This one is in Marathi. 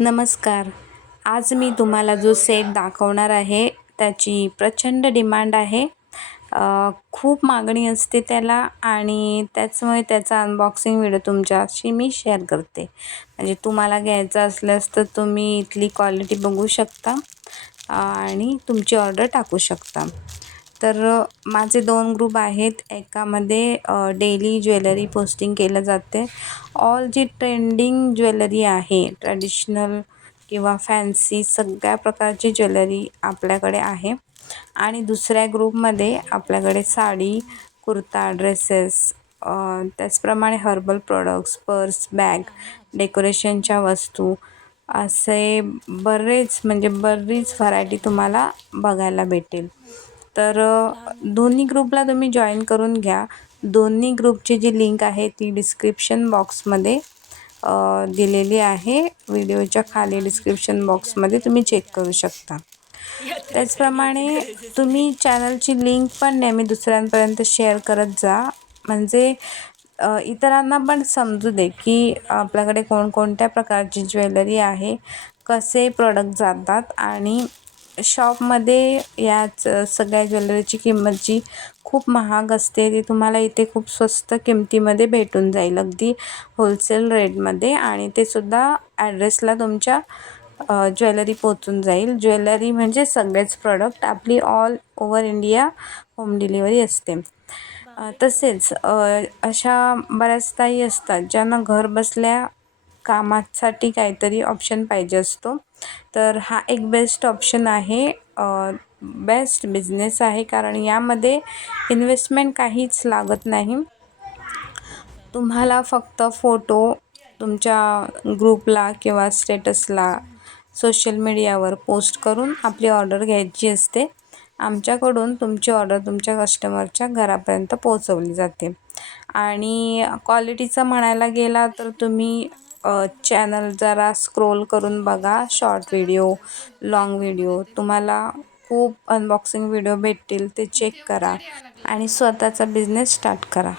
नमस्कार. आज मी तुम्हाला जो सेट दाखवणार आहे त्याची प्रचंड डिमांड आहे. खूप मागणी असते त्याला आणि त्याचमुळे त्याचा अनबॉक्सिंग व्हिडिओ तुमच्याशी मी शेअर करते. म्हणजे तुम्हाला घ्यायचं असल्यास तर तुम्ही इथली क्वालिटी बघू शकता आणि तुमची ऑर्डर टाकू शकता. तर माझे 2 ग्रुप आहेत. एकामध्ये डेली ज्वेलरी पोस्टिंग केलं जाते. ऑल जी ट्रेंडिंग ज्वेलरी आहे, ट्रॅडिशनल किंवा फॅन्सी सगळ्या प्रकारची ज्वेलरी आपल्याकडे आहे. आणि दुसऱ्या ग्रुपमध्ये आपल्याकडे साडी, कुर्ता, ड्रेसेस, त्याचप्रमाणे हर्बल प्रॉडक्ट्स, पर्स, बॅग, डेकोरेशनच्या वस्तू असे बरीच व्हरायटी तुम्हाला बघायला भेटेल. तर दोन्ही ग्रुपला तुम्ही जॉईन करून घ्या. दोन्ही ग्रुपची जी लिंक आहे ती डिस्क्रिप्शन बॉक्समध्ये दिलेली आहे. व्हिडिओच्या खाली डिस्क्रिप्शन बॉक्समध्ये तुम्ही चेक करू शकता. त्याचप्रमाणे तुम्ही चॅनलची लिंक पण नेहमी दुसऱ्यांपर्यंत शेअर करत जा. म्हणजे इतरांना पण समजू दे की आपल्याकडे कोणकोणत्या प्रकारची ज्वेलरी आहे, कसे प्रॉडक्ट जातात आणि शॉपमध्ये याच सगळ्या ज्वेलरीची किंमत जी खूप महाग असते ती तुम्हाला इथे खूप स्वस्त किमतीमध्ये भेटून जाईल, अगदी होलसेल रेटमध्ये. आणि ते सुद्धा ॲड्रेसला तुमच्या ज्वेलरी पोचून जाईल. ज्वेलरी म्हणजे सगळेच प्रॉडक्ट. आपली all over India home delivery असते. तसेच अशा बऱ्याच ताई असतात ज्यांना घर बसल्या कामासाठी काहीतरी ऑप्शन पाहिजे असतो. तर हा एक बेस्ट ऑप्शन आहे, बेस्ट बिझनेस आहे. कारण यामध्ये इन्व्हेस्टमेंट काहीच लागत नाही. तुम्हाला फक्त फोटो तुमच्या ग्रुपला किंवा स्टेटसला सोशल मीडियावर पोस्ट करून आपली ऑर्डर घ्यायची असते. आमच्याकडून तुमची ऑर्डर तुमच्या कस्टमरच्या घरापर्यंत पोहोचवली जाते. आणि क्वालिटीचं म्हणायला गेला तर तुम्ही चॅनल जरा स्क्रोल करून बघा. शॉर्ट व्हिडिओ, लाँग व्हिडिओ तुम्हाला खूप अनबॉक्सिंग व्हिडिओ भेटतील. ते चेक करा आणि स्वतःचा बिझनेस स्टार्ट करा.